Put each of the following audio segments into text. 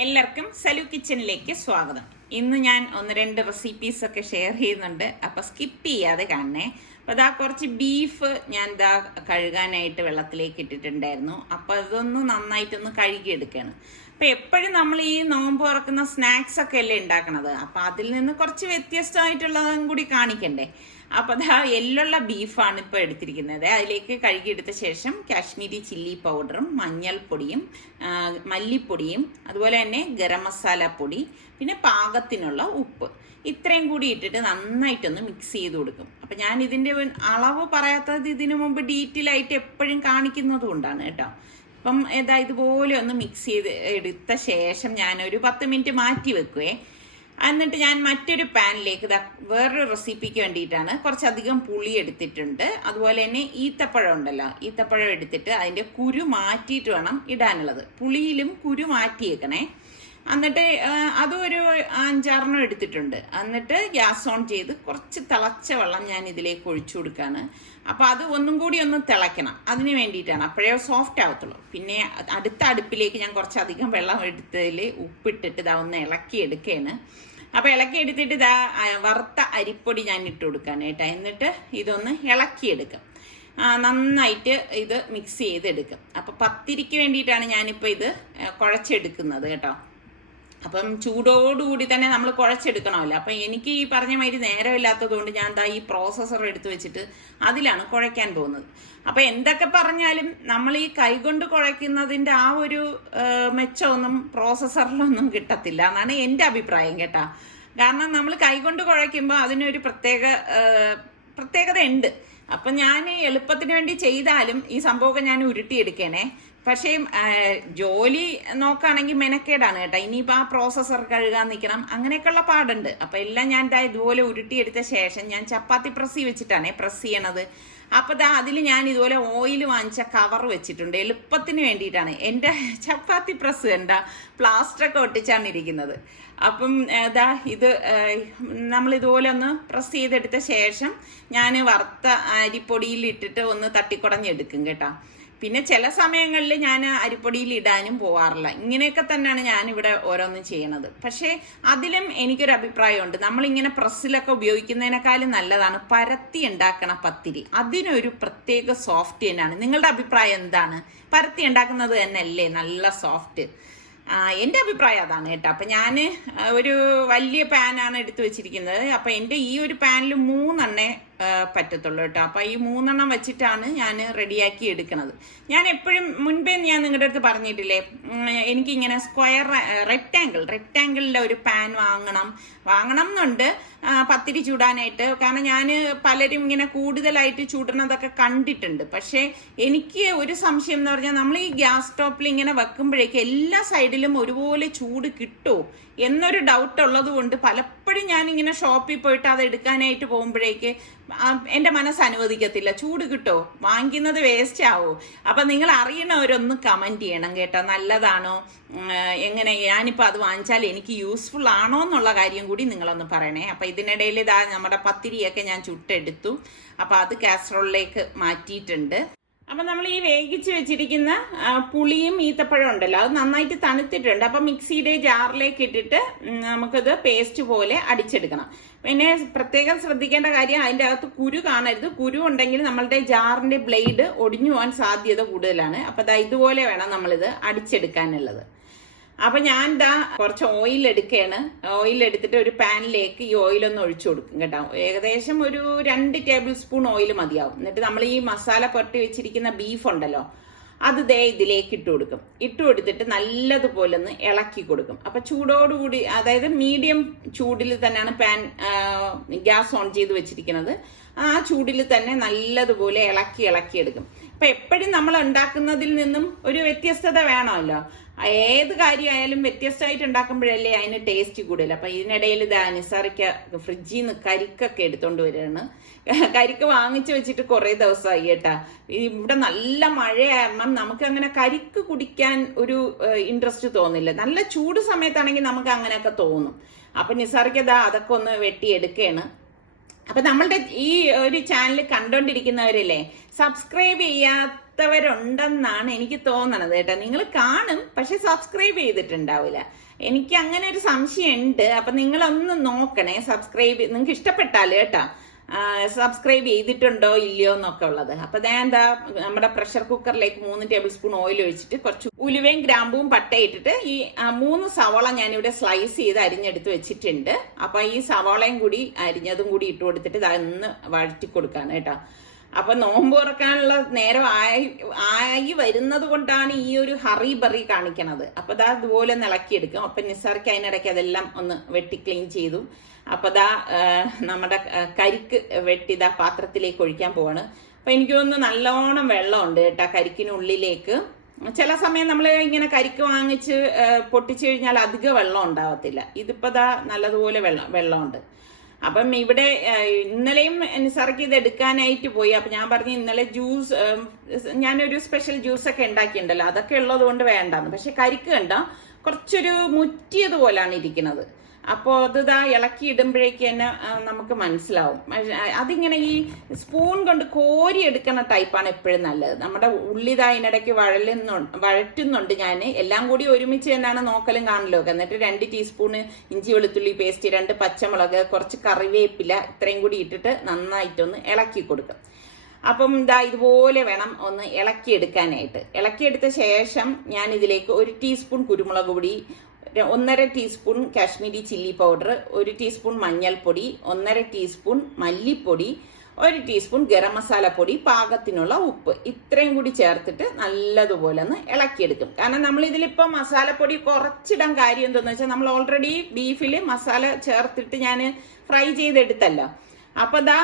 എല്ലാവർക്കും സലു കിച്ചണിലേക്ക് സ്വാഗതം. ഇന്ന് ഞാൻ ഒന്ന് രണ്ട് റെസിപ്പീസൊക്കെ ഷെയർ ചെയ്യുന്നുണ്ട്, അപ്പോൾ സ്കിപ്പ് ചെയ്യാതെ കാണണേ. അപ്പോൾ അതാ കുറച്ച് ബീഫ് ഞാൻ ഇതാ കഴുകാനായിട്ട് വെള്ളത്തിലേക്ക് ഇട്ടിട്ടുണ്ടായിരുന്നു. അപ്പോൾ അതൊന്ന് നന്നായിട്ടൊന്ന് കഴുകിയെടുക്കുകയാണ്. അപ്പോൾ എപ്പോഴും നമ്മൾ ഈ നോമ്പ് തുറക്കുന്ന സ്നാക്സൊക്കെ അല്ലേ ഉണ്ടാക്കണത്, അപ്പോൾ അതിൽ നിന്ന് കുറച്ച് വ്യത്യസ്തമായിട്ടുള്ളതും കൂടി കാണിക്കണ്ടേ. അപ്പോൾ അതാ എല്ലുള്ള ബീഫാണ് ഇപ്പോൾ എടുത്തിരിക്കുന്നത്. അതിലേക്ക് കഴുകിയെടുത്ത ശേഷം കാശ്മീരി ചില്ലി പൗഡറും മഞ്ഞൾപ്പൊടിയും മല്ലിപ്പൊടിയും അതുപോലെ തന്നെ ഗരം മസാല പൊടി പിന്നെ പാകത്തിനുള്ള ഉപ്പ് ഇത്രയും കൂടി ഇട്ടിട്ട് നന്നായിട്ടൊന്ന് മിക്സ് ചെയ്ത് കൊടുക്കും. അപ്പം ഞാൻ ഇതിൻ്റെ അളവ് പറയാത്തത് ഇതിനു മുമ്പ് ഡീറ്റെയിൽ ആയിട്ട് എപ്പോഴും കാണിക്കുന്നത് കൊണ്ടാണ് കേട്ടോ. അപ്പം ഇതുപോലെ ഒന്ന് മിക്സ് ചെയ്ത് എടുത്ത ശേഷം ഞാനൊരു 10 മിനിറ്റ് മാറ്റി വെക്കുവേ. എന്നിട്ട് ഞാൻ മറ്റൊരു പാനിലേക്ക് വേറൊരു റെസിപ്പിക്ക് വേണ്ടിയിട്ടാണ് കുറച്ചധികം പുളി എടുത്തിട്ടുണ്ട്. അതുപോലെ തന്നെ ഈത്തപ്പഴം ഉണ്ടല്ലോ, ഈത്തപ്പഴം എടുത്തിട്ട് അതിൻ്റെ കുരു മാറ്റിയിട്ട് വേണം ഇടാനുള്ളത്. പുളിയിലും കുരു മാറ്റിയേക്കണേ. എന്നിട്ട് അതും ഒരു 5-6 എടുത്തിട്ടുണ്ട്. എന്നിട്ട് ഗ്യാസ് ഓൺ ചെയ്ത് കുറച്ച് തിളച്ച വെള്ളം ഞാൻ ഇതിലേക്ക് ഒഴിച്ചു കൊടുക്കുകയാണ്. അപ്പോൾ അത് ഒന്നും കൂടി ഒന്ന് തിളയ്ക്കണം, അതിന് വേണ്ടിയിട്ടാണ്, അപ്പോഴേ സോഫ്റ്റ് ആവത്തുള്ളൂ. പിന്നെ അടുത്ത അടുപ്പിലേക്ക് ഞാൻ കുറച്ചധികം വെള്ളം എടുത്തതിൽ ഉപ്പിട്ടിട്ട് ഒന്ന് ഇളക്കി എടുക്കുകയാണ്. അപ്പോൾ ഇളക്കി എടുത്തിട്ട് വറുത്ത അരിപ്പൊടി ഞാൻ ഇട്ട് കൊടുക്കുകയാണ് കേട്ടോ. എന്നിട്ട് ഇതൊന്ന് ഇളക്കിയെടുക്കും, നന്നായിട്ട് ഇത് മിക്സ് ചെയ്തെടുക്കും. അപ്പോൾ പത്തിരിക്ക് വേണ്ടിയിട്ടാണ് ഞാനിപ്പോൾ ഇത് കുഴച്ചെടുക്കുന്നത് കേട്ടോ. അപ്പം ചൂടോടുകൂടി തന്നെ നമ്മൾ കുഴച്ചെടുക്കണമല്ലോ. അപ്പം എനിക്ക് ഈ പറഞ്ഞ മാതിരി നേരമില്ലാത്തത് കൊണ്ട് ഞാൻ ഈ പ്രോസസ്സർ എടുത്ത് വെച്ചിട്ട് അതിലാണ് കുഴയ്ക്കാൻ പോകുന്നത്. അപ്പം എന്തൊക്കെ പറഞ്ഞാലും നമ്മൾ ഈ കൈകൊണ്ട് കുഴയ്ക്കുന്നതിൻ്റെ ആ ഒരു മെച്ചമൊന്നും പ്രോസസ്സറിലൊന്നും കിട്ടത്തില്ല എന്നാണ് എൻ്റെ അഭിപ്രായം കേട്ടോ. കാരണം നമ്മൾ കൈകൊണ്ട് കുഴയ്ക്കുമ്പോൾ അതിനൊരു പ്രത്യേകത ഉണ്ട്. അപ്പം ഞാൻ എളുപ്പത്തിന് വേണ്ടി ചെയ്താലും ഈ സംഭവമൊക്കെ ഞാൻ ഉരുട്ടിയെടുക്കണേ. പക്ഷേ ജോലി നോക്കുകയാണെങ്കിൽ മെനക്കേടാണ് കേട്ടോ. ഇനിയിപ്പോൾ ആ പ്രോസസ്സർ കഴുകാൻ നിൽക്കണം, അങ്ങനെയൊക്കെയുള്ള പാടുണ്ട്. അപ്പം എല്ലാം ഞാൻ ഇതുപോലെ ഉരുട്ടിയെടുത്ത ശേഷം ഞാൻ ചപ്പാത്തി പ്രസ് വെച്ചിട്ടാണ് പ്രസ് ചെയ്യണത്. അപ്പോൾ അതിൽ ഞാൻ ഇതുപോലെ ഓയിൽ വാങ്ങിച്ച കവർ വെച്ചിട്ടുണ്ട്, എളുപ്പത്തിന് വേണ്ടിയിട്ടാണ്. എൻ്റെ ചപ്പാത്തി പ്രസ് കണ്ട പ്ലാസ്റ്ററൊക്കെ ഒട്ടിച്ചാണ് ഇരിക്കുന്നത്. അപ്പം ഇത് നമ്മളിതുപോലെ ഒന്ന് പ്രസ് ചെയ്തെടുത്ത ശേഷം ഞാൻ വറുത്ത അരിപ്പൊടിയിൽ ഇട്ടിട്ട് ഒന്ന് തട്ടിക്കുടഞ്ഞെടുക്കും കേട്ടോ. പിന്നെ ചില സമയങ്ങളിൽ ഞാൻ അരിപ്പൊടിയിൽ ഇടാനും പോവാറില്ല. ഇങ്ങനെയൊക്കെ തന്നെയാണ് ഞാനിവിടെ ഓരോന്നും ചെയ്യണത്. പക്ഷേ അതിലും എനിക്കൊരു അഭിപ്രായമുണ്ട്, നമ്മളിങ്ങനെ പ്രസ്സിലൊക്കെ ഉപയോഗിക്കുന്നതിനേക്കാളും നല്ലതാണ് പരത്തി ഉണ്ടാക്കണ പത്തിരി. അതിനൊരു പ്രത്യേക സോഫ്റ്റ് തന്നെയാണ്. നിങ്ങളുടെ അഭിപ്രായം എന്താണ്? പരത്തി ഉണ്ടാക്കുന്നത് തന്നെയല്ലേ നല്ല സോഫ്റ്റ്? എൻ്റെ അഭിപ്രായം അതാണ് കേട്ടോ. അപ്പം ഞാൻ ഒരു വലിയ പാനാണ് എടുത്തു വെച്ചിരിക്കുന്നത്. അപ്പം എൻ്റെ ഈ ഒരു പാനിൽ 3 പറ്റത്തുള്ളൂ കേട്ടോ. അപ്പം ഈ 3 വെച്ചിട്ടാണ് ഞാൻ റെഡിയാക്കി എടുക്കുന്നത്. ഞാൻ എപ്പോഴും മുൻപേ ഞാൻ നിങ്ങളുടെ അടുത്ത് പറഞ്ഞിട്ടില്ലേ, എനിക്കിങ്ങനെ സ്ക്വയർ റെക്റ്റാങ്കിളിൻ്റെ ഒരു പാൻ വാങ്ങണം എന്നുണ്ട് പത്തിരി ചൂടാനായിട്ട്. കാരണം ഞാൻ പലരും ഇങ്ങനെ കൂടുതലായിട്ട് ചൂടണതൊക്കെ കണ്ടിട്ടുണ്ട്. പക്ഷേ എനിക്ക് ഒരു സംശയം എന്ന് പറഞ്ഞാൽ, നമ്മൾ ഈ ഗ്യാസ് സ്റ്റോപ്പിൽ ഇങ്ങനെ വെക്കുമ്പോഴേക്ക് എല്ലാ സൈഡിലും ഒരുപോലെ ചൂട് കിട്ടുമോ എന്നൊരു ഡൗട്ട് ഉള്ളത് കൊണ്ട് പലപ്പോഴും ഞാനിങ്ങനെ ഷോപ്പിൽ പോയിട്ട് അത് എടുക്കാനായിട്ട് പോകുമ്പോഴേക്ക് എൻ്റെ മനസ്സ് അനുവദിക്കത്തില്ല. ചൂട് കിട്ടോ, വാങ്ങിക്കുന്നത് വേസ്റ്റ് ആവോ? അപ്പം നിങ്ങൾ അറിയണവരൊന്ന് കമൻറ്റ് ചെയ്യണം കേട്ടോ. നല്ലതാണോ, എങ്ങനെ, ഞാനിപ്പോൾ അത് വാങ്ങിച്ചാൽ എനിക്ക് യൂസ്ഫുൾ ആണോ എന്നുള്ള കാര്യം കൂടി നിങ്ങളൊന്ന് പറയണേ. അപ്പം ഇതിനിടയിൽ നമ്മുടെ പത്തിരിയൊക്കെ ഞാൻ ചുട്ടെടുത്തു. അപ്പം അത് കാസറോളിലേക്ക് മാറ്റിയിട്ടുണ്ട്. അപ്പം നമ്മൾ ഈ വേവിച്ച് വെച്ചിരിക്കുന്ന പുളിയും ഈത്തപ്പഴം ഉണ്ടല്ലോ, അത് നന്നായിട്ട് തണുത്തിട്ടുണ്ട്. അപ്പം മിക്സിയുടെ ജാറിലേക്ക് ഇട്ടിട്ട് നമുക്കത് പേസ്റ്റ് പോലെ അടിച്ചെടുക്കണം. പിന്നെ പ്രത്യേകം ശ്രദ്ധിക്കേണ്ട കാര്യം, അതിൻ്റെ അകത്ത് കുരു കാണരുത്. കുരു ഉണ്ടെങ്കിൽ നമ്മളുടെ ജാറിന്റെ ബ്ലേഡ് ഒടിഞ്ഞു പോകാൻ സാധ്യത കൂടുതലാണ്. അപ്പം ഇതുപോലെ വേണം നമ്മളിത് അടിച്ചെടുക്കാനുള്ളത്. അപ്പൊ ഞാൻ കുറച്ച് ഓയിൽ എടുക്കുകയാണ്. ഓയിൽ എടുത്തിട്ട് ഒരു പാനിലേക്ക് ഈ ഓയിലൊന്ന് ഒഴിച്ചു കൊടുക്കും കേട്ടോ. ഏകദേശം ഒരു 2 ടേബിൾ സ്പൂൺ ഓയിൽ മതിയാവും. എന്നിട്ട് നമ്മൾ ഈ മസാല പുരട്ടി വെച്ചിരിക്കുന്ന ബീഫ് ഉണ്ടല്ലോ, അത് ഇതിലേക്ക് ഇട്ട് കൊടുക്കും. ഇട്ട് കൊടുത്തിട്ട് നല്ലതുപോലെ ഒന്ന് ഇളക്കി കൊടുക്കും. അപ്പൊ ചൂടോടുകൂടി, അതായത് മീഡിയം ചൂടിൽ തന്നെയാണ് പാൻ ഗ്യാസ് ഓൺ ചെയ്ത് വെച്ചിരിക്കുന്നത്. ആ ചൂടിൽ തന്നെ നല്ലതുപോലെ ഇളക്കി എടുക്കും. അപ്പൊ എപ്പോഴും നമ്മൾ ഉണ്ടാക്കുന്നതിൽ നിന്നും ഒരു വ്യത്യസ്തത വേണമല്ലോ. ഏത് കാര്യമായാലും വ്യത്യസ്തമായിട്ട് ഉണ്ടാക്കുമ്പോഴല്ലേ അതിന് ടേസ്റ്റ് കൂടുതൽ. അപ്പൊ ഇതിനിടയിൽ നിസാറിക്ക ഫ്രിഡ്ജിൽ നിന്ന് കരിക്കൊക്കെ എടുത്തോണ്ട് വരികയാണ്. കരിക്ക് വാങ്ങിച്ചു വെച്ചിട്ട് കുറെ ദിവസമായി കേട്ടാ. ഇവിടെ നല്ല മഴ കാരണം നമുക്ക് അങ്ങനെ കരിക്ക് കുടിക്കാൻ ഒരു ഇൻട്രസ്റ്റ് തോന്നില്ല. നല്ല ചൂട് സമയത്താണെങ്കിൽ നമുക്ക് അങ്ങനെയൊക്കെ തോന്നും. അപ്പൊ നിസാറിക്ക് അതൊക്കെ ഒന്ന് വെട്ടിയെടുക്കുകയാണ്. അപ്പൊ നമ്മളുടെ ഈ ഒരു ചാനൽ കണ്ടോണ്ടിരിക്കുന്നവരില്ലേ, സബ്സ്ക്രൈബ് ചെയ്യാത്തവരുണ്ടെന്നാണ് എനിക്ക് തോന്നണത് കേട്ടോ. നിങ്ങൾ കാണും, പക്ഷെ സബ്സ്ക്രൈബ് ചെയ്തിട്ടുണ്ടാവില്ല. എനിക്ക് അങ്ങനെ ഒരു സംശയം ഉണ്ട്. അപ്പൊ നിങ്ങളൊന്ന് നോക്കണേ, സബ്സ്ക്രൈബ് നിങ്ങൾക്ക് ഇഷ്ടപ്പെട്ടാല് കേട്ടോ, സബ്സ്ക്രൈബ് ചെയ്തിട്ടുണ്ടോ ഇല്ലയോ എന്നൊക്കെ ഉള്ളത്. അപ്പൊ ഞാൻ എന്താ നമ്മുടെ പ്രഷർ കുക്കറിലേക്ക് 3 ടേബിൾ സ്പൂൺ ഓയിൽ ഒഴിച്ചിട്ട് കുറച്ച് ഉലുവയും ഗ്രാമ്പും പട്ടയിട്ടിട്ട് ഈ 3 സവാള ഞാനിവിടെ സ്ലൈസ് ചെയ്ത് അരിഞ്ഞെടുത്ത് വെച്ചിട്ടുണ്ട്. അപ്പൊ ഈ സവാളയും കൂടി അരിഞ്ഞതും കൂടി ഇട്ട് കൊടുത്തിട്ട് ഇതൊന്ന് വഴറ്റി കൊടുക്കാണ് കേട്ടോ. അപ്പൊ നോമ്പ് തുറക്കാനുള്ള നേരം ആയി വരുന്നത് കൊണ്ടാണ് ഈ ഒരു ഹറി ബറി കാണിക്കണത്. അപ്പൊ ദാ ഇതുപോലെ ഇളക്കിയെടുക്കും. അപ്പൊ നിസാർക്ക് അതിനിടയ്ക്ക് അതെല്ലാം ഒന്ന് വെട്ടി ക്ലീൻ ചെയ്തു. അപ്പൊ ദാ നമ്മുടെ കരിക്ക് വെട്ടി ദാ പാത്രത്തിലേക്ക് ഒഴിക്കാൻ പോവാണ്. അപ്പൊ എനിക്ക് തോന്നുന്നു നല്ലോണം വെള്ളമുണ്ട് കേട്ടോ കരിക്കിനുള്ളിലേക്ക്. ചില സമയം നമ്മൾ ഇങ്ങനെ കരിക്ക് വാങ്ങിച്ച് പൊട്ടിച്ചു കഴിഞ്ഞാൽ അധികം വെള്ളം ഉണ്ടാവത്തില്ല. ഇതിപ്പോ ദാ നല്ലതുപോലെ വെള്ളമുണ്ട്. അപ്പം ഇവിടെ ഇന്നലെയും നിസാർക്ക് ഇത് എടുക്കാനായിട്ട് പോയി. അപ്പൊ ഞാൻ പറഞ്ഞു ഇന്നലെ ജ്യൂസ്, ഞാനൊരു സ്പെഷ്യൽ ജ്യൂസ് ഒക്കെ ഉണ്ടാക്കിയിട്ടുണ്ടല്ലോ, അതൊക്കെ ഉള്ളത് കൊണ്ട് വേണ്ടാന്ന്. പക്ഷെ കരിക്ക് കണ്ട കുറച്ചൊരു മുറ്റിയതുപോലാണ് ഇരിക്കുന്നത്. അപ്പോൾ അത് ഇതാ ഇളക്കി ഇടുമ്പോഴേക്ക് തന്നെ നമുക്ക് മനസ്സിലാവും. അതിങ്ങനെ ഈ സ്പൂൺ കൊണ്ട് കോരി എടുക്കുന്ന ടൈപ്പാണ് എപ്പോഴും നല്ലത്. നമ്മുടെ ഉള്ളിതാ അതിനിടയ്ക്ക് വഴറ്റുന്നുണ്ട് ഞാൻ. എല്ലാം കൂടി ഒരുമിച്ച് തന്നെയാണ് നോക്കലും കാണലും ഒക്കെ. എന്നിട്ട് 2 ടീസ്പൂണ് ഇഞ്ചി വെളുത്തുള്ളി പേസ്റ്റ്, 2 പച്ചമുളക്, കുറച്ച് കറിവേപ്പില, ഇത്രയും കൂടി ഇട്ടിട്ട് നന്നായിട്ടൊന്ന് ഇളക്കി കൊടുക്കും. അപ്പം ഇതാ ഇതുപോലെ വേണം ഒന്ന് ഇളക്കിയെടുക്കാനായിട്ട്. ഇളക്കിയെടുത്ത ശേഷം ഞാൻ ഇതിലേക്ക് 1 ടീസ്പൂൺ കുരുമുളക് പൊടി, 1.5 teaspoon Kashmiri chilli powder, 1 teaspoon മഞ്ഞൾപ്പൊടി, 1.5 ടീസ്പൂൺ മല്ലിപ്പൊടി, 1 ടീസ്പൂൺ ഗരം മസാല പൊടി, പാകത്തിനുള്ള ഉപ്പ്, ഇത്രയും കൂടി ചേർത്തിട്ട് നല്ലതുപോലെ ഒന്ന് ഇളക്കിയെടുക്കും. കാരണം നമ്മൾ ഇതിലിപ്പോൾ മസാലപ്പൊടി കുറച്ചിടാൻ കാര്യം എന്താണെന്ന് വെച്ചാൽ നമ്മൾ ഓൾറെഡി ബീഫിൽ മസാല ചേർത്തിട്ട് ഞാൻ ഫ്രൈ ചെയ്തെടുത്തല്ലോ. അപ്പൊ ദാ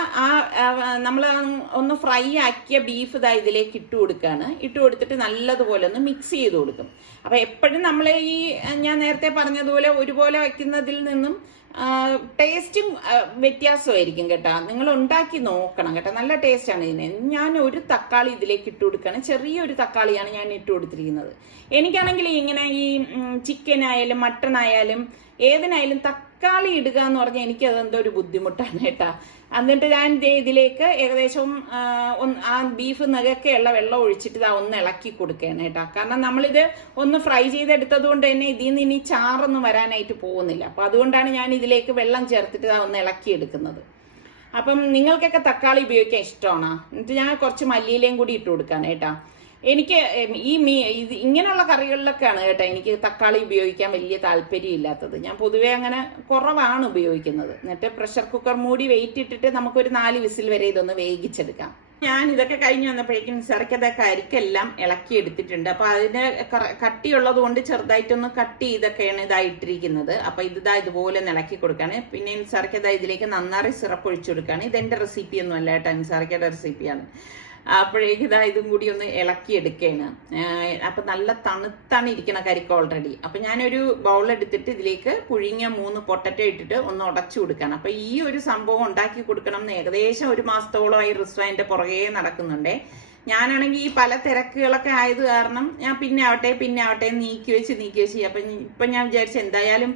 നമ്മൾ ഒന്ന് ഫ്രൈ ആക്കിയ ബീഫ് ഇതാ ഇതിലേക്ക് ഇട്ട് കൊടുക്കുകയാണ്. ഇട്ട് കൊടുത്തിട്ട് നല്ലതുപോലെ ഒന്ന് മിക്സ് ചെയ്ത് കൊടുക്കും. അപ്പൊ എപ്പോഴും നമ്മൾ ഈ ഞാൻ നേരത്തെ പറഞ്ഞതുപോലെ ഒരുപോലെ വയ്ക്കുന്നതിൽ നിന്നും ടേസ്റ്റും വ്യത്യാസമായിരിക്കും കേട്ടോ. നിങ്ങൾ ഉണ്ടാക്കി നോക്കണം കേട്ടോ, നല്ല ടേസ്റ്റാണ് ഇതിന്. ഞാൻ 1 തക്കാളി ഇതിലേക്ക് ഇട്ട് കൊടുക്കുകയാണ്. ചെറിയൊരു തക്കാളിയാണ് ഞാൻ ഇട്ട് കൊടുത്തിരിക്കുന്നത്. എനിക്കാണെങ്കിൽ ഇങ്ങനെ ഈ ചിക്കൻ ആയാലും മട്ടൺ ആയാലും ഏതിനായാലും തക്കാളി ഇടുക എന്ന് പറഞ്ഞാൽ എനിക്കത് എന്തോ ഒരു ബുദ്ധിമുട്ടാണ് കേട്ടോ. എന്നിട്ട് ഞാൻ ഇതിലേക്ക് ഏകദേശം ആ ബീഫ് നഗൊക്കെയുള്ള വെള്ളം ഒഴിച്ചിട്ട് ഇതാ ഒന്ന് ഇളക്കി കൊടുക്കുകയാണ് കേട്ടോ. കാരണം നമ്മളിത് ഒന്ന് ഫ്രൈ ചെയ്തെടുത്തത് കൊണ്ട് തന്നെ ഇതിൽ നിന്ന് ഇനി ചാറൊന്നും വരാനായിട്ട് പോകുന്നില്ല. അപ്പൊ അതുകൊണ്ടാണ് ഞാൻ ഇതിലേക്ക് വെള്ളം ചേർത്തിട്ട് ഇതാ ഒന്ന് ഇളക്കി എടുക്കുന്നത്. അപ്പം നിങ്ങൾക്കൊക്കെ തക്കാളി ഉപയോഗിക്കാൻ ഇഷ്ടമാണോ? എന്നിട്ട് ഞാൻ കുറച്ച് മല്ലിയിലയും കൂടി ഇട്ട് കൊടുക്കാണ് കേട്ടോ. എനിക്ക് ഈ ഇങ്ങനെയുള്ള കറികളിലൊക്കെയാണ് കേട്ടോ എനിക്ക് തക്കാളി ഉപയോഗിക്കാൻ വലിയ താല്പര്യം ഇല്ലാത്തത്. ഞാൻ പൊതുവേ അങ്ങനെ കുറവാണ് ഉപയോഗിക്കുന്നത്. എന്നിട്ട് പ്രഷർ കുക്കർ മൂടി വെയിറ്റ് ഇട്ടിട്ട് നമുക്കൊരു 4 വിസിൽ വരെ ഇതൊന്ന് വേവിച്ചെടുക്കാം. ഞാൻ ഇതൊക്കെ കഴിഞ്ഞ് വന്നപ്പോഴേക്കും നിസാർക്കത് കരിക്കെല്ലാം ഇളക്കി എടുത്തിട്ടുണ്ട്. അപ്പൊ അതിന് കട്ടിയുള്ളത് കൊണ്ട് ചെറുതായിട്ടൊന്ന് കട്ട് ചെയ്തൊക്കെയാണ് ഇതായിട്ടിരിക്കുന്നത്. അപ്പൊ ഇതാ ഇതുപോലെ ഇളക്കി കൊടുക്കാണ്. പിന്നെ നിസാർക്കത് ഇതിലേക്ക് നന്നാറി സിറപ്പ് ഒഴിച്ചു കൊടുക്കാണ്. ഇതെന്റെ റെസിപ്പി ഒന്നും അല്ല കേട്ടോ, നിസാർക്കയുടെ റെസിപ്പിയാണ്. അപ്പോഴേക്ക് ഇതാ ഇതും കൂടി ഒന്ന് ഇളക്കി എടുക്കുകയാണ്. അപ്പൊ നല്ല തണുത്താണ് ഇരിക്കണ കരിക്ക് ഓൾറെഡി. അപ്പൊ ഞാനൊരു ബൗൾ എടുത്തിട്ട് ഇതിലേക്ക് പുഴുങ്ങിയ 3 പൊട്ടറ്റോ ഇട്ടിട്ട് ഒന്ന് ഉടച്ചു കൊടുക്കണം. അപ്പൊ ഈ ഒരു സംഭവം ഉണ്ടാക്കി കൊടുക്കണം എന്ന് ഏകദേശം 1 മാസത്തോളമായി റിസ്വാന്റെ പുറകെ നടക്കുന്നുണ്ടേ. ഞാനാണെങ്കിൽ ഈ പല തിരക്കുകളൊക്കെ ആയത് കാരണം ഞാൻ പിന്നെ ആവട്ടെ നീക്കി വെച്ച് അപ്പൊ ഇപ്പൊ ഞാൻ വിചാരിച്ചു എന്തായാലും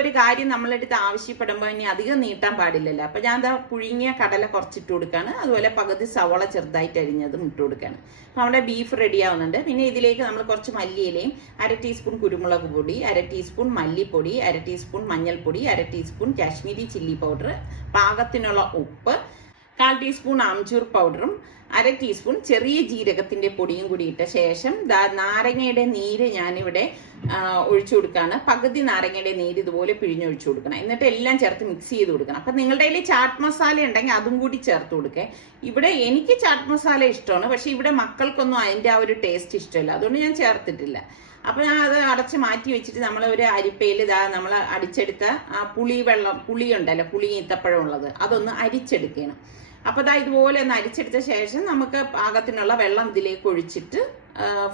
ഒരു കാര്യം നമ്മളെടുത്ത് ആവശ്യപ്പെടുമ്പോൾ ഇനി അധികം നീട്ടാൻ പാടില്ലല്ലോ. അപ്പൊ ഞാൻ എന്താ പുഴുങ്ങിയ കടല കുറച്ചിട്ട് കൊടുക്കാണ്. അതുപോലെ പകുതി സവള ചെറുതായിട്ട് അരിഞ്ഞതും ഇട്ട് കൊടുക്കാണ്. അപ്പൊ നമ്മുടെ ബീഫ് റെഡി ആവുന്നുണ്ട്. പിന്നെ ഇതിലേക്ക് നമ്മൾ കുറച്ച് മല്ലിയിലയും 1/2 ടീസ്പൂൺ കുരുമുളക് പൊടി, 1/2 ടീസ്പൂൺ മല്ലിപ്പൊടി, 1/2 ടീസ്പൂൺ മഞ്ഞൾപ്പൊടി, 1/2 ടീസ്പൂൺ കാശ്മീരി ചില്ലി പൗഡർ, പാകത്തിനുള്ള ഉപ്പ്, 1/4 ടീസ്പൂൺ ആംചൂർ പൗഡറും 1/2 ടീസ്പൂൺ ചെറിയ ജീരകത്തിന്റെ പൊടിയും കൂടി ഇട്ട ശേഷം നാരങ്ങയുടെ നീര് ഞാനിവിടെ ഒഴിച്ചു കൊടുക്കുകയാണ്. പകുതി നാരങ്ങയുടെ നീര് ഇതുപോലെ പിഴിഞ്ഞൊഴിച്ചു കൊടുക്കണം. എന്നിട്ട് എല്ലാം ചേർത്ത് മിക്സ് ചെയ്ത് കൊടുക്കണം. അപ്പൊ നിങ്ങളുടെ കയ്യിൽ ചാട്ട് മസാല ഉണ്ടെങ്കിൽ അതും കൂടി ചേർത്ത് കൊടുക്കേ. ഇവിടെ എനിക്ക് ചാട്ട് മസാല ഇഷ്ടമാണ്, പക്ഷെ ഇവിടെ മക്കൾക്കൊന്നും അതിന്റെ ആ ഒരു ടേസ്റ്റ് ഇഷ്ടമല്ല, അതുകൊണ്ട് ഞാൻ ചേർത്തിട്ടില്ല. അപ്പൊ ഞാൻ അത് അടച്ച് മാറ്റി വെച്ചിട്ട് നമ്മൾ ഒരു അരിപ്പയിൽ നമ്മൾ അടിച്ചെടുത്ത ആ പുളി ഉണ്ടല്ലോ, പുളി ഈത്തപ്പഴം ഉള്ളത്, അതൊന്ന് അരിച്ചെടുക്കണം. അപ്പൊ ഇതുപോലെ ഒന്ന് അരിച്ചെടുത്ത ശേഷം നമുക്ക് പാകത്തിനുള്ള വെള്ളം ഇതിലേക്ക് ഒഴിച്ചിട്ട്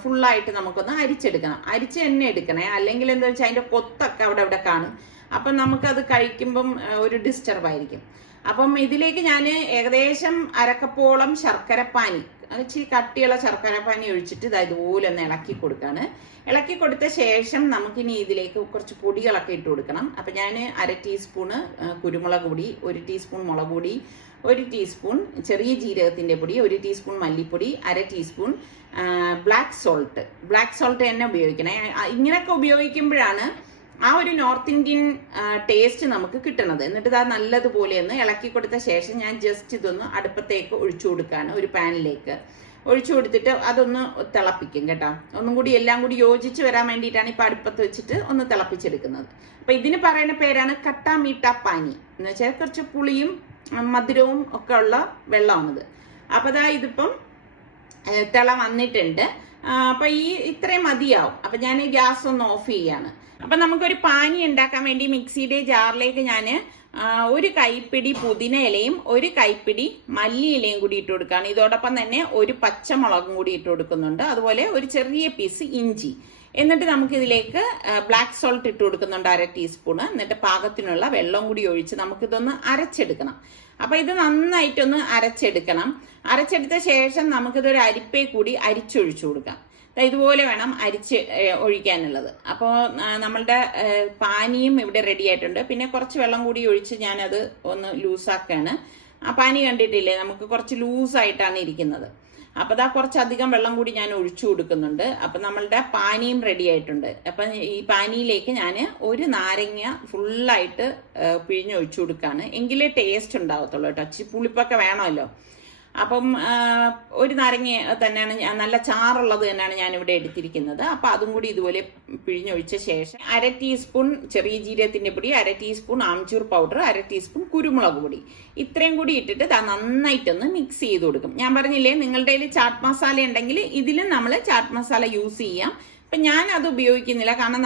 ഫുള്ളായിട്ട് നമുക്കൊന്ന് അരിച്ചെടുക്കണം. അരിച്ച് തന്നെ എടുക്കണേ, അല്ലെങ്കിൽ എന്താ വെച്ചാൽ അതിന്റെ കൊത്തൊക്കെ അവിടെ കാണും. അപ്പൊ നമുക്കത് കഴിക്കുമ്പം ഒരു ഡിസ്റ്റർബ് ആയിരിക്കും. അപ്പം ഇതിലേക്ക് ഞാൻ ഏകദേശം അരക്കപ്പോളം ശർക്കരപ്പാനി, ഇച്ചിരി കട്ടിയുള്ള ശർക്കരപ്പാനി ഒഴിച്ചിട്ട് ഇതുപോലെ ഒന്ന് ഇളക്കി കൊടുക്കാണ്. ഇളക്കി കൊടുത്ത ശേഷം നമുക്കിനി ഇതിലേക്ക് കുറച്ച് പൊടികളൊക്കെ ഇട്ട് കൊടുക്കണം. അപ്പം ഞാൻ 1/2 ടീസ്പൂണ് കുരുമുളക് പൊടി, 1 ടീസ്പൂൺ മുളക് പൊടി, 1 ടീസ്പൂൺ ചെറിയ ജീരകത്തിൻ്റെ പൊടി, 1 ടീസ്പൂൺ മല്ലിപ്പൊടി, 1/2 ടീസ്പൂൺ ബ്ലാക്ക് സോൾട്ട് തന്നെ ഉപയോഗിക്കണേ. ഇങ്ങനെയൊക്കെ ഉപയോഗിക്കുമ്പോഴാണ് ആ ഒരു നോർത്ത് ഇന്ത്യൻ ടേസ്റ്റ് നമുക്ക് കിട്ടണത്. എന്നിട്ട് ഇത് നല്ലതുപോലെ ഒന്ന് ഇളക്കി കൊടുത്ത ശേഷം ഞാൻ ജസ്റ്റ് ഇതൊന്ന് അടുപ്പത്തേക്ക് ഒഴിച്ചു കൊടുക്കുകയാണ്. ഒരു പാനിലേക്ക് ഒഴിച്ചു കൊടുത്തിട്ട് അതൊന്ന് തിളപ്പിക്കും കേട്ടോ. ഒന്നും കൂടി എല്ലാം കൂടി യോജിച്ച് വരാൻ വേണ്ടിയിട്ടാണ് ഇപ്പം അടുപ്പത്ത് വെച്ചിട്ട് ഒന്ന് തിളപ്പിച്ചെടുക്കുന്നത്. അപ്പം ഇതിന് പറയുന്ന പേരാണ് കട്ടാ മീട്ട പാനി എന്ന് വെച്ചാൽ കുറച്ച് പുളിയും മധുരവും ഒക്കെ ഉള്ള വെള്ളമാണിത്. അപ്പം ഇതിപ്പം തിള വന്നിട്ടുണ്ട്. അപ്പം ഇത്രയും മതിയാവും. അപ്പം ഞാൻ ഗ്യാസ് ഒന്ന് ഓഫ് ചെയ്യാണ്. അപ്പം നമുക്കൊരു പാനി ഉണ്ടാക്കാൻ വേണ്ടി മിക്സിയുടെ ജാറിലേക്ക് ഞാൻ 1 കൈപ്പിടി പുതിന ഇലയും 1 കൈപ്പിടി മല്ലി ഇലയും കൂടി ഇട്ട് കൊടുക്കുകയാണ്. ഇതോടൊപ്പം തന്നെ 1 പച്ചമുളകും കൂടി ഇട്ട് കൊടുക്കുന്നുണ്ട്. അതുപോലെ ഒരു ചെറിയ പീസ് ഇഞ്ചി. എന്നിട്ട് നമുക്കിതിലേക്ക് ബ്ലാക്ക് സോൾട്ട് ഇട്ട് കൊടുക്കുന്നുണ്ട് 1/2 ടീസ്പൂണ്. എന്നിട്ട് പാകത്തിനുള്ള വെള്ളം കൂടി ഒഴിച്ച് നമുക്കിതൊന്ന് അരച്ചെടുക്കണം. അപ്പം ഇത് നന്നായിട്ടൊന്ന് അരച്ചെടുക്കണം. അരച്ചെടുത്ത ശേഷം നമുക്കിതൊരു അരിപ്പേ കൂടി അരിച്ചൊഴിച്ചു കൊടുക്കാം. ഇതുപോലെ വേണം അരിച്ച് ഒഴിക്കാനുള്ളത്. അപ്പോൾ നമ്മളുടെ പാനിയും ഇവിടെ റെഡി ആയിട്ടുണ്ട്. പിന്നെ കുറച്ച് വെള്ളം കൂടി ഒഴിച്ച് ഞാനത് ഒന്ന് ലൂസാക്കുകയാണ്. ആ പാനി കണ്ടിട്ടില്ലേ, നമുക്ക് കുറച്ച് ലൂസായിട്ടാണ് ഇരിക്കുന്നത്. അപ്പോൾ കുറച്ചധികം വെള്ളം കൂടി ഞാൻ ഒഴിച്ചു കൊടുക്കുന്നുണ്ട്. അപ്പം നമ്മളുടെ പാനിയും റെഡി ആയിട്ടുണ്ട്. അപ്പം ഈ പാനിയിലേക്ക് ഞാൻ 1 നാരങ്ങ ഫുള്ളായിട്ട് പിഴിഞ്ഞൊഴിച്ചു കൊടുക്കുകയാണ്. എങ്കിലേ ടേസ്റ്റ് ഉണ്ടാവത്തുള്ളൂ കേട്ടോ. ഇച്ചിരി പുളിപ്പൊക്കെ വേണമല്ലോ. അപ്പം 1 നാരങ്ങ തന്നെയാണ് നല്ല ചാറുള്ളത് തന്നെയാണ് ഞാനിവിടെ എടുത്തിരിക്കുന്നത്. അപ്പം അതും കൂടി ഇതുപോലെ പിഴിഞ്ഞൊഴിച്ച ശേഷം 1/2 ടീസ്പൂൺ ചെറിയ ജീരകത്തിൻ്റെ പൊടി, 1/2 ടീസ്പൂൺ ആംചൂർ പൗഡർ, 1/2 ടീസ്പൂൺ കുരുമുളക് പൊടി, ഇത്രയും കൂടി ഇട്ടിട്ട് നന്നായിട്ടൊന്ന് മിക്സ് ചെയ്ത് കൊടുക്കും. ഞാൻ പറഞ്ഞില്ലേ, നിങ്ങളുടെ കയ്യിൽ ചാട്ട് മസാല ഉണ്ടെങ്കിൽ ഇതിലും നമ്മൾ ചാട്ട് മസാല യൂസ് ചെയ്യാം. അപ്പം ഞാൻ അത് ഉപയോഗിക്കുന്നില്ല, കാരണം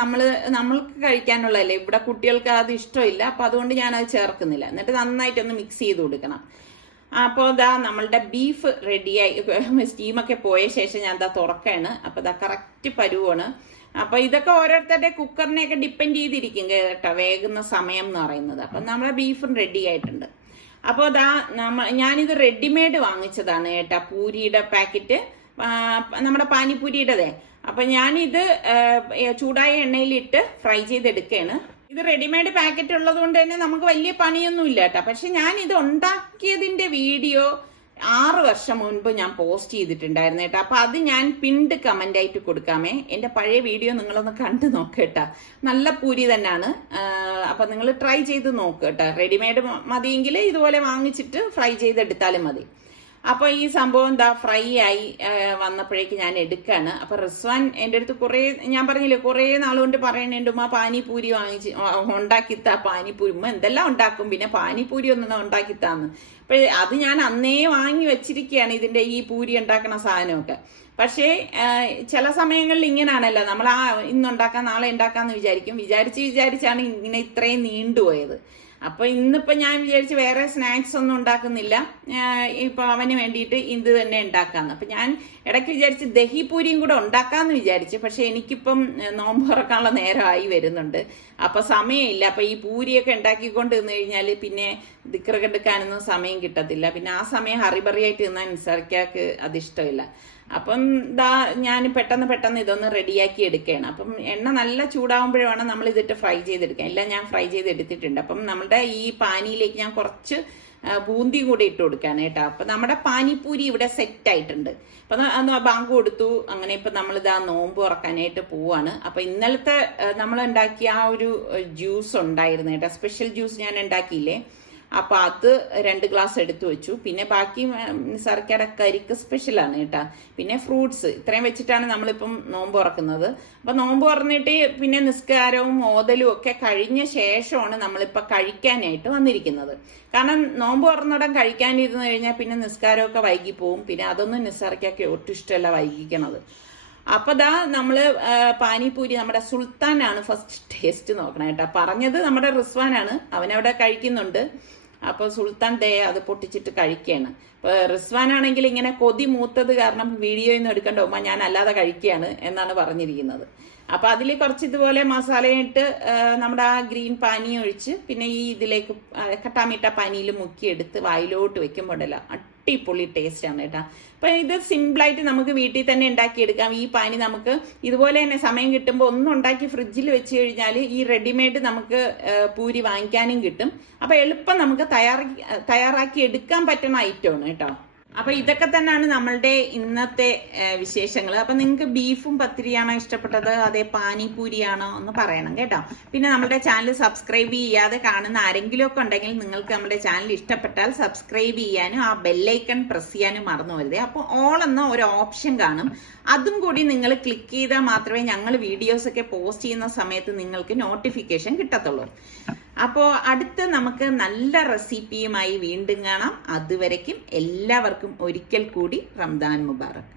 നമ്മൾക്ക് കഴിക്കാനുള്ളതല്ലേ. ഇവിടെ കുട്ടികൾക്ക് അത് ഇഷ്ടമില്ല. അപ്പം അതുകൊണ്ട് ഞാനത് ചേർക്കുന്നില്ല. എന്നിട്ട് നന്നായിട്ടൊന്ന് മിക്സ് ചെയ്ത് കൊടുക്കണം. അപ്പോൾ നമ്മളുടെ ബീഫ് റെഡിയായി, സ്റ്റീമൊക്കെ പോയ ശേഷം ഞാൻ തുറക്കാണ്. അപ്പോൾ കറക്റ്റ് പരുവാണ്. അപ്പോൾ ഇതൊക്കെ ഓരോരുത്തരുടെ കുക്കറിനെയൊക്കെ ഡിപ്പെൻഡ് ചെയ്തിരിക്കും കേട്ടോ, വേകുന്ന സമയം എന്ന് പറയുന്നത്. അപ്പം നമ്മളെ ബീഫും റെഡി ആയിട്ടുണ്ട്. അപ്പോൾ ഞാനിത് റെഡിമെയ്ഡ് വാങ്ങിച്ചതാണ് കേട്ടോ, പൂരിയുടെ പാക്കറ്റ്, നമ്മുടെ പാനിപ്പൂരിയുടേതേ. അപ്പം ഞാനിത് ചൂടായ എണ്ണയിലിട്ട് ഫ്രൈ ചെയ്തെടുക്കുകയാണ്. ഇത് റെഡിമെയ്ഡ് പാക്കറ്റ് ഉള്ളത് കൊണ്ട് തന്നെ നമുക്ക് വലിയ പണിയൊന്നും ഇല്ല കേട്ടോ. പക്ഷെ ഞാൻ ഇത് ഉണ്ടാക്കിയതിന്റെ വീഡിയോ 6 വർഷം മുൻപ് ഞാൻ പോസ്റ്റ് ചെയ്തിട്ടുണ്ടായിരുന്നു കേട്ടോ. അപ്പൊ അത് ഞാൻ പിൻഡ് കമന്റ് ആയിട്ട് കൊടുക്കാമേ. എന്റെ പഴയ വീഡിയോ നിങ്ങളൊന്ന് കണ്ടു നോക്കേട്ടാ. നല്ല പൂരി തന്നെയാണ്. അപ്പൊ നിങ്ങൾ ട്രൈ ചെയ്ത് നോക്കേട്ടാ. റെഡിമെയ്ഡ് മതിയെങ്കിൽ ഇതുപോലെ വാങ്ങിച്ചിട്ട് ഫ്രൈ ചെയ്തെടുത്താലും മതി. അപ്പോൾ ഈ സംഭവം ഫ്രൈ ആയി വന്നപ്പോഴേക്ക് ഞാൻ എടുക്കുകയാണ്. അപ്പോൾ റിസ്വാൻ എൻ്റെ അടുത്ത് ഞാൻ പറഞ്ഞില്ലേ, കുറേ നാളുകൊണ്ട് പറയണുണ്ട്, ഉമ്മ പാനിപ്പൂരി ഉണ്ടാക്കിത്താ, പാനിപ്പൂരി ഉമ്മ എന്തെല്ലാം ഉണ്ടാക്കും, പിന്നെ പാനിപ്പൂരി ഒന്നും ഉണ്ടാക്കിത്താന്ന്. അപ്പോൾ അത് ഞാൻ അന്നേ വാങ്ങി വെച്ചിരിക്കുകയാണ്, ഇതിൻ്റെ ഈ പൂരി ഉണ്ടാക്കുന്ന സാധനമൊക്കെ. പക്ഷേ ചില സമയങ്ങളിൽ ഇങ്ങനെയാണല്ലോ, നമ്മൾ ഇന്നുണ്ടാക്കാം നാളെ ഉണ്ടാക്കാമെന്ന് വിചാരിച്ചാണ് ഇങ്ങനെ ഇത്രയും നീണ്ടുപോയത്. അപ്പൊ ഇന്നിപ്പോ ഞാൻ വിചാരിച്ച് വേറെ സ്നാക്സ് ഒന്നും ഉണ്ടാക്കുന്നില്ല, ഇപ്പൊ അവന് വേണ്ടിയിട്ട് ഇത് തന്നെ ഉണ്ടാക്കാന്ന്. അപ്പൊ ഞാൻ ഇടയ്ക്ക് വിചാരിച്ച് ദഹിപൂരിയും കൂടെ ഉണ്ടാക്കാന്ന് വിചാരിച്ചു. പക്ഷെ എനിക്കിപ്പം നോമ്പ് തുറക്കാനുള്ള നേരമായി വരുന്നുണ്ട്. അപ്പൊ സമയമില്ല. അപ്പൊ ഈ പൂരിയൊക്കെ ഉണ്ടാക്കിക്കൊണ്ട് നിന്ന് കഴിഞ്ഞാൽ പിന്നെ ദിക്റെടുക്കാനൊന്നും സമയം കിട്ടത്തില്ല. പിന്നെ ആ സമയം ഹറിബറിയായിട്ട് നിന്നാൽ നിസ്സാരിക്കാക്ക് അതിഷ്ടമില്ല. അപ്പം ഞാൻ പെട്ടെന്ന് ഇതൊന്ന് റെഡിയാക്കി എടുക്കുകയാണ്. അപ്പം എണ്ണ നല്ല ചൂടാകുമ്പോഴേ വേണം നമ്മൾ ഇതിട്ട് ഫ്രൈ ചെയ്തെടുക്കാൻ. എല്ലാം ഞാൻ ഫ്രൈ ചെയ്തെടുത്തിട്ടുണ്ട്. അപ്പം നമ്മുടെ ഈ പാനിയിലേക്ക് ഞാൻ കുറച്ച് ബൂന്തി കൂടി ഇട്ട് കൊടുക്കുകയാണ് കേട്ടോ. അപ്പം നമ്മുടെ പാനിപ്പൂരി ഇവിടെ സെറ്റ് ആയിട്ടുണ്ട്. അപ്പം ബാങ്ക് കൊടുത്തു. അങ്ങനെ ഇപ്പം നമ്മളിതാ നോമ്പ് തുറക്കാനായിട്ട് പോവാണ്. അപ്പം ഇന്നലത്തെ നമ്മൾ ഉണ്ടാക്കിയ ആ ഒരു ജ്യൂസ് ഉണ്ടായിരുന്നു കേട്ടോ, സ്പെഷ്യൽ ജ്യൂസ് ഞാൻ ഉണ്ടാക്കിയില്ലേ. അപ്പം അത് 2 ഗ്ലാസ് എടുത്തു വെച്ചു. പിന്നെ ബാക്കി സർക്കാരുടെ കരിക്ക് സ്പെഷ്യലാണ് കേട്ടോ. പിന്നെ ഫ്രൂട്ട്സ്, ഇത്രയും വെച്ചിട്ടാണ് നമ്മളിപ്പം നോമ്പ് തുറക്കുന്നത്. അപ്പം നോമ്പ് തുറന്നിട്ട് പിന്നെ നിസ്കാരവും ഓതലും ഒക്കെ കഴിഞ്ഞ ശേഷമാണ് നമ്മളിപ്പോൾ കഴിക്കാനായിട്ട് വന്നിരിക്കുന്നത്. കാരണം നോമ്പ് തുറന്നിടം കഴിക്കാനിരുന്ന് കഴിഞ്ഞാൽ പിന്നെ നിസ്കാരമൊക്കെ വൈകി പോവും. പിന്നെ അതൊന്നും നിസ്സാരക്കൊക്കെ ഒട്ടും ഇഷ്ടമല്ല വൈകിക്കണത്. അപ്പൊ നമ്മള് പാനിപ്പൂരി നമ്മുടെ സുൽത്താനാണ് ഫസ്റ്റ് ടേസ്റ്റ് നോക്കണം കേട്ടോ. പറഞ്ഞത് നമ്മുടെ റിസ്വാനാണ്, അവനവിടെ കഴിക്കുന്നുണ്ട്. അപ്പോൾ സുൽത്താൻ ദേ അത് പൊട്ടിച്ചിട്ട് കഴിക്കുകയാണ്. അപ്പോൾ റിസ്വാനാണെങ്കിൽ ഇങ്ങനെ കൊതി മൂത്തത് കാരണം വീഡിയോ ഒന്നും എടുക്കണ്ട ഉമ്മ ഞാൻ അല്ലാതെ കഴിക്കുകയാണ് എന്നാണ് പറഞ്ഞിരിക്കുന്നത്. അപ്പൊ അതിൽ കുറച്ച് ഇതുപോലെ മസാലയിട്ട് നമ്മുടെ ആ ഗ്രീൻ പാനി ഒഴിച്ച് പിന്നെ ഈ ഇതിലേക്ക് കട്ടാമിട്ട പാനിയിൽ മുക്കിയെടുത്ത് വായിലോട്ട് വെക്കുമ്പോഴല്ല അടിപൊളി ടേസ്റ്റ് ആണ് കേട്ടോ. അപ്പൊ ഇത് സിമ്പിളായിട്ട് നമുക്ക് വീട്ടിൽ തന്നെ ഉണ്ടാക്കിയെടുക്കാം. ഈ പാനി നമുക്ക് ഇതുപോലെ തന്നെ സമയം കിട്ടുമ്പോൾ ഒന്നും ഉണ്ടാക്കി ഫ്രിഡ്ജിൽ വെച്ച് കഴിഞ്ഞാൽ ഈ റെഡിമെയ്ഡ് നമുക്ക് പൂരി വാങ്ങിക്കാനും കിട്ടും. അപ്പൊ എളുപ്പം നമുക്ക് തയ്യാറാക്കി എടുക്കാൻ പറ്റുന്ന ഐറ്റമാണ് കേട്ടോ. അപ്പൊ ഇതൊക്കെ തന്നെയാണ് നമ്മളുടെ ഇന്നത്തെ വിശേഷങ്ങൾ. അപ്പൊ നിങ്ങൾക്ക് ബീഫും പത്തിരിയാണോ ഇഷ്ടപ്പെട്ടത് അതേ പാനിപൂരിയാണോ എന്ന് പറയണം കേട്ടോ. പിന്നെ നമ്മുടെ ചാനൽ സബ്സ്ക്രൈബ് ചെയ്യാതെ കാണുന്ന ആരെങ്കിലും ഒക്കെ ഉണ്ടെങ്കിൽ നിങ്ങൾക്ക് നമ്മുടെ ചാനൽ ഇഷ്ടപ്പെട്ടാൽ സബ്സ്ക്രൈബ് ചെയ്യാനും ആ ബെല്ലൈക്കൺ പ്രസ് ചെയ്യാനും മറന്നു വരുതേ. അപ്പോൾ ഓൾ എന്ന ഒരു ഓപ്ഷൻ കാണും, അതും കൂടി നിങ്ങൾ ക്ലിക്ക് ചെയ്താൽ മാത്രമേ ഞങ്ങൾ വീഡിയോസ് ഒക്കെ പോസ്റ്റ് ചെയ്യുന്ന സമയത്ത് നിങ്ങൾക്ക് നോട്ടിഫിക്കേഷൻ കിട്ടത്തുള്ളൂ. അപ്പോൾ അടുത്ത് നമുക്ക് നല്ല റെസിപ്പിയുമായി വീണ്ടും കാണാം. അതുവരയ്ക്കും എല്ലാവർക്കും ഒരിക്കൽ കൂടി റംദാൻ മുബാറക്.